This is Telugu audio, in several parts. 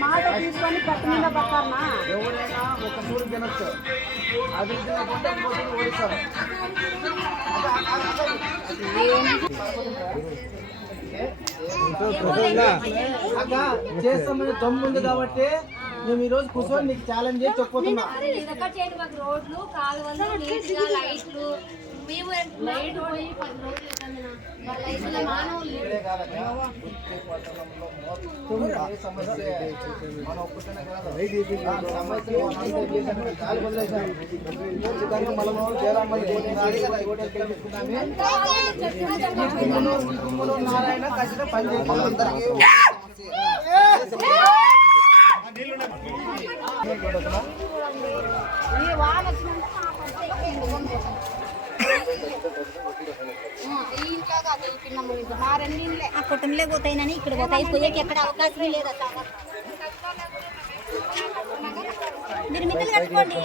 మాట తీసుకొని పట్టు మీద పట్టారనా ఎవరైనా ఒక సూరు తినొచ్చు అది తినకుండా ఓడిస్తారు చేస్తామని దమ్ము కాబట్టి మేము ఈ రోజు కూర్చొని నీకు ఛాలెంజ్ చేసి చెప్పుతున్నా రోడ్లు కాలువలు లైట్లు నారాయణ ఖచ్చితంగా పనిచేయాలి వాన ఆ కుటుంబంలో పోతాయినని ఇక్కడ పోతాయి. పోయేకి ఎక్కడ అవకాశం లేదు అసలు. మీరు మిద్దలు కట్టుకోండి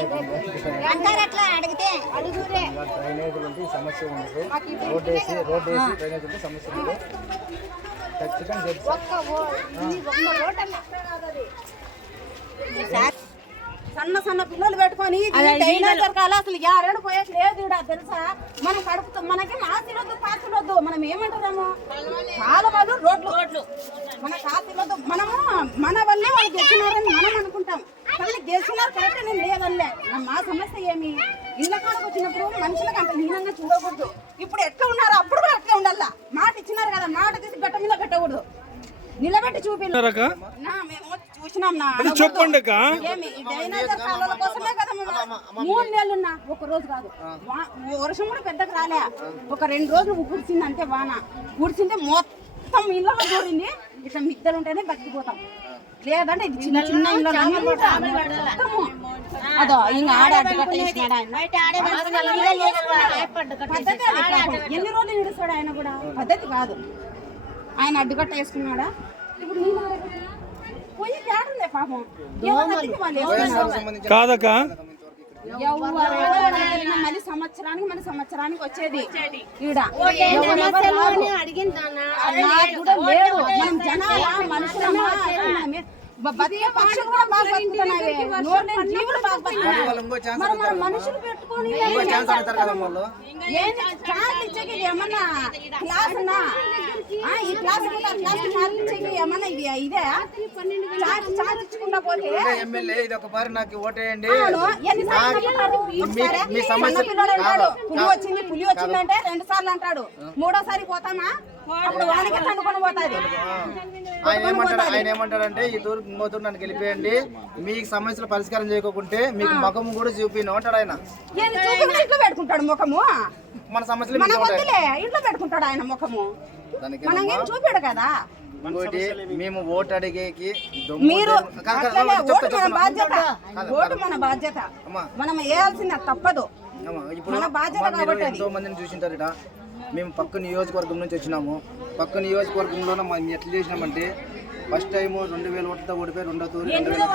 అంటారు అట్లా అడిగితే? అడుగురే. సమస్య ఉండదు రోడ్ వేసి రోడ్ వేసి డ్రైనేజ్ సమస్య ఉండదు ఖచ్చితంగా ఒక్క ఓ సన్న సన్న పిల్లలు పెట్టుకొని డైనోసర్ కాల అసలు యారేడు పోయేది లేదు ఈడ తెలుసా? మనం కడుపుతాం మనకి ఆశలొద్దు పాసులొద్దు మనం ఏమంటున్నాము? కాలువలు రోడ్లు. రోడ్లు. మన కాసులొద్దు మనము మన వల్లే వాళ్ళు గెలిచినారని మనం అనుకుంటాం. కానీ గెలిచినారు కరెక్ట్ నేను లేదల్లే మా సమస్య ఏమి? ఇళ్ళ కాడకు వచ్చినప్పుడు మనుషులకు అంత హీనంగా చూడకూడదు. ఇప్పుడు ఎట్లా ఉన్నారు అప్పుడు కూడా అట్లా ఉండాల? మాట ఇచ్చినారు కదా మాట తీసి గట్ట మీద కట్టకూడదు నిలబెట్టి చూపి నా, మేము చూసినాం నా చెప్పండి కోసమే కదా మూడు నెలలు ఉన్నా ఒక రోజు కాదు. వా- వర్షం కూడా పెద్దగా రాలే. ఒక రెండు రోజులు కుడిచింది అంతే వాన. కుడిచింటే మొత్తం ఇళ్ళలో దూరింది. ఇట్లా మిద్దలు ఉంటేనే బతికిపోతాం. లేదంటే ఇది చిన్న చిన్న మొత్తము. అదో ఇంకా ఆడ అడ్డుకట్ట వేసినాడు ఆయన. ఎన్ని రోజులు నిడుస్తాడు ఆయన కూడా? పద్ధతి కాదు. ఆయన అడ్డుకట్ట వేసుకున్నాడా ఇప్పుడు కాదక్క? మళ్ళీ సంవత్సరానికి మళ్ళీ సంవత్సరానికి వచ్చేది ఈడ. లేడు మనం జనాల? మనుషులమా? మనుషులు పెట్టుకొని ఏమన్నా క్లాస్ ఈ క్లాస్ క్లాస్ ఏమన్నా ఇది ఇదే? పోతే ఎమ్మెల్యే ఇది ఒక నాకు ఓటేయండి? మీ సమస్య-. పులి వచ్చింది పులి వచ్చిందంటే రెండు సార్లు అంటాడు. మూడోసారి పోతామా? అప్పుడు వానికి పోతాది? ఆయన ఏమంటాడు ఆయన ఏమంటాడంటే ఈ తూరు ఇంకో తూరు నన్ను గెలిపేయండి. మీ సమస్యలు పరిష్కారం చేయకుంటే మీకు ముఖం కూడా చూపిను అంటాడు ఆయన. ఇంట్లో పెట్టుకుంటాడు ముఖము? మన సమస్యలు మన మీకు ఉంటాయి. వద్దులే ఇంట్లో పెట్టుకుంటాడు ఆయన ముఖము. దానికి మనం ఏం చూపాడు కదా? ఇంకోటి మేము ఓటు అడిగేకి మీరు ఓటు- మన. బాధ్యత. ఓటు మన బాధ్యత. అమ్మా. మనం వేయాల్సింది తప్పదు. మన బాధ్యత కాబట్టి. ఎంతో మందిని చూసింటారు మేము పక్క నియోజకవర్గం నుంచి వచ్చినాము. పక్క నియోజకవర్గంలోనే మనం ఎట్లా చేసినామంటే ఫస్ట్ టైం రెండు వేల ఓట్లతో ఓడిపోయి రెండో తూరి రెండు వేల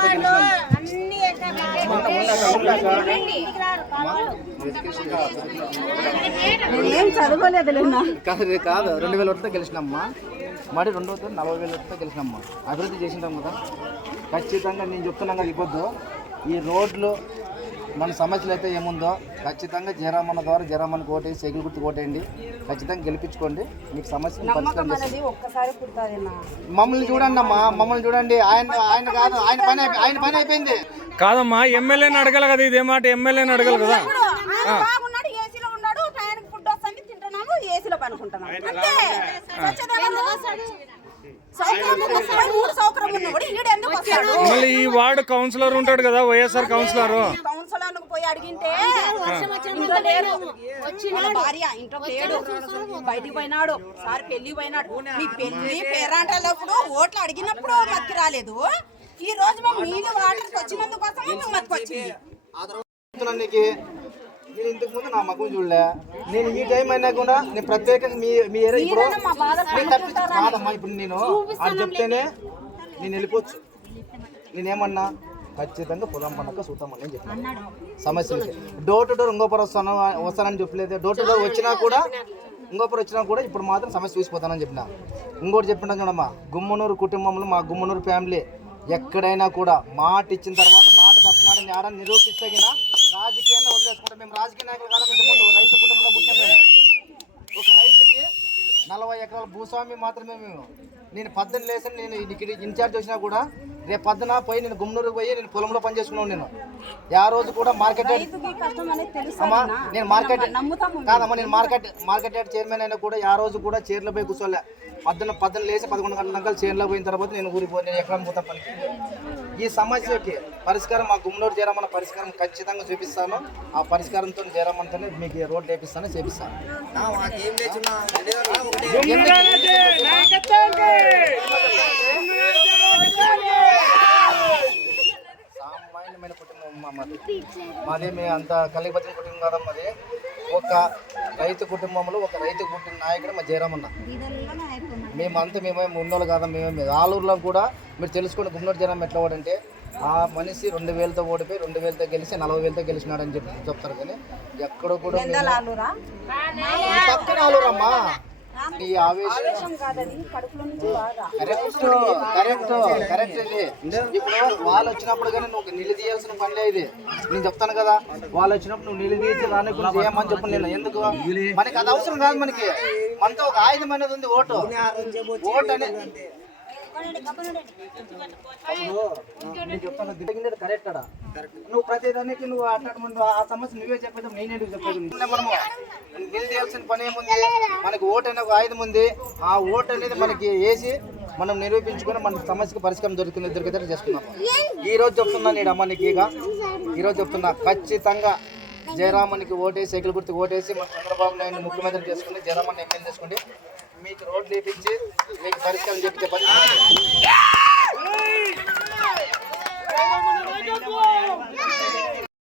కాదు కాదు. రెండు వేల ఓట్లతో గెలిచినమ్మా. మరి రెండో తూరి నలభై వేల ఓట్లతో గెలిచినమ్మా. అభివృద్ధి చేసింటాం కదా. ఖచ్చితంగా నేను చెప్తున్నాం కదా ఇవ్వద్దు. ఈ రోడ్లు మన సమస్యలు అయితే ఏముందో ఖచ్చితంగా జయరామన్న ద్వారా జయరామన్నకు ఓటేసి సైకిల్ గుర్తు ఓటేయండి. ఖచ్చితంగా గెలిపించుకోండి. మీకు సమస్యలు పరిష్కారం చేస్తాం పుడుతుందన్నా మమ్మల్ని చూడండి అమ్మా మమ్మల్ని చూడండి. ఆయన ఆయన కాదు ఆయన పని అయిపో- ఆయన పని అయిపోయింది. కాదమ్మా ఎమ్మెల్యేని అడగాలి కదా ఇదే మాట ఎమ్మెల్యేని అడగాలి కదా. ఇప్పుడు ఆయన బాగున్నాడు ఏసీలో ఉన్నాడు టైంకి ఫుడ్ వస్తుంది తింటున్నాము ఏసీలో పనుకుంటున్నాము. అంతే. స్వచ్ఛత సౌకర్యం ముప్పై మూడు సౌకర్యం ఉన్నవాడు ఈడు ఎందుకు వస్తాడు? మళ్ళీ ఈ వార్డు కౌన్సిలర్ ఉంటాడు కదా వైఎస్ఆర్ కౌన్సిలర్ పోయి అడిగింటే ఇంట్లో భార్య ఇంట్లో లేడు బయటికి పోయినాడు. సార్ పెళ్ళి పోయినాడు. మీ పెళ్ళి పేరాంటప్పుడు ఓట్లు అడిగినప్పుడు మతికి రాలేదు. ఈ రోజు మేము నీళ్ళు వాటర్ వచ్చినందుకోసం మేము మతికి వచ్చింది. చెప్తున్నాను నీకు నేను ఇంతకు ముందు నా మగం చూడలే. నేను ఈ టైం అయినా కూడా నేను ప్రత్యేకంగా మీ మీ ఏరియా ఇప్పుడు నేను తప్పించి కాదమ్మా ఇప్పుడు నేను అది చెప్తేనే నేను వెళ్ళిపోవచ్చు. నేనేమన్నా ఖచ్చితంగా పొలం పండగ చూద్దామని నేను చెప్పాను సమస్యలకి. డోర్ టు డోర్ ఇంకోపర్ వస్తాను వస్తానని చెప్పలేదు. డోర్ టు డోర్ వచ్చినా కూడా ఇంకోపర్ వచ్చినా కూడా ఇప్పుడు మాత్రం సమస్య చూసిపోతానని చెప్పిన. ఇంకోటి చెప్పిన చూడమ్మా గుమ్మనూరు కుటుంబంలో మా గుమ్మనూరు ఫ్యామిలీ ఎక్కడైనా కూడా మాట ఇచ్చిన తర్వాత మాట తప్పినాడని ఆడ నిరూపిస్తే గిన రాజకీయాన్ని వదిలేసుకుంటాం. మేము రాజకీయ నాయకులు కాదు ఇంతకుముందు రైతు కుటుంబంలో పుట్టాం మేము. ఒక రైతుకి నలభై ఎకరాల భూస్వామి మాత్రమే మేము. నేను పద్దెని లేసి నేను ఇక్కడ ఇన్ఛార్జ్ వచ్చినా కూడా రేపు పద్దన పోయి నేను గుమ్మనూరు పోయి నేను పొలంలో పని చేసుకున్నాను నేను ఆ రోజు కూడా మార్కెట్ రైతుకి కష్టం అనేది తెలుసు అమ్మా. నేను మార్కెట్ నమ్ముతాము కాదమ్మా నేను మార్కెట్ మార్కెట్ యార్డ్ చైర్మన్ అయినా కూడా ఆ రోజు కూడా చైర్లో పోయి కూర్చోలే పద్దెన పద్దెన లేసి పదకొండు గంటల దాకా చైర్లో పోయిన తర్వాత నేను ఊరికి పోయి నేను ఎక్కడ పోతా పనికి ఈ సమస్యకి పరిష్కారం మా గుమ్మనూరు చేరామన్న పరిష్కారం ఖచ్చితంగా చూపిస్తాను ఆ పరిష్కారంతో చేరామంటేనే మీకు ఈ రోడ్డు వేపిస్తాను చేపిస్తాను కుటుంబం మాది. మాది మీ అంత కలిగిపతిన కుటుంబం కాదమ్మా మాది ఒక రైతు కుటుంబంలో ఒక రైతు పుట్టిన నాయకుడు మా జయరామన్న. మేమంతా మేమే ఉన్నోళ్ళు కాదా మేమే ఆలూరులో కూడా మీరు తెలుసుకోండి గుమ్మడి జనం ఎట్లా ఓడంటే ఆ మనిషి రెండు వేలతో ఓడిపోయి రెండు వేలతో గెలిచి నలభై వేలతో గెలిచినాడని చెప్పి చెప్తారు కానీ ఎక్కడ కూడా మేము- పక్కన ఆలూరమ్మా. ఇప్పుడు వాళ్ళు వచ్చినప్పుడు కానీ నువ్వు నిలదీయాల్సిన పనిలే ఇది. నేను చెప్తాను కదా వాళ్ళు వచ్చినప్పుడు నువ్వు నిలదీసి రాని గురించి చేయమని చెప్పను నేను? ఎందుకు? మనకి అది అవసరం కాదు మనకి. మనతో ఒక ఆయుధం అనేది ఉంది ఓటు. ఓటు అనేది నేను కరెక్ట్ అడా నువ్వు ప్రతి దానికి నువ్వు అట్లాంటి ముందు ఆ సమస్య నువ్వే చెప్పేది నేను చెప్పేది. మనము నిలదీయాల్సిన పని ఏముంది? మనకి ఓటు అనే ఒక ఆయుధం ఉంది. ఆ ఓటు అనేది మనకి వేసి మనం నిరూపించుకొని మన సమస్యకి పరిష్కారం దొరికింది దొరికితే చేసుకున్నాం ఈ రోజు చెప్తున్నా నేను అమ్మ నీకు ఇక ఈరోజు చెప్తున్నా ఖచ్చితంగా జయరామన్కి ఓటేసి సైకిల్ గుర్తు ఓటేసి మన చంద్రబాబు నాయుడు ముఖ్యమంత్రి చేసుకుని జయరామన్ ఎమ్మెల్యే చేసుకుంటే మీకు రోడ్లు వేపించి మీకు పరిష్కారం చెప్తే పని నాది.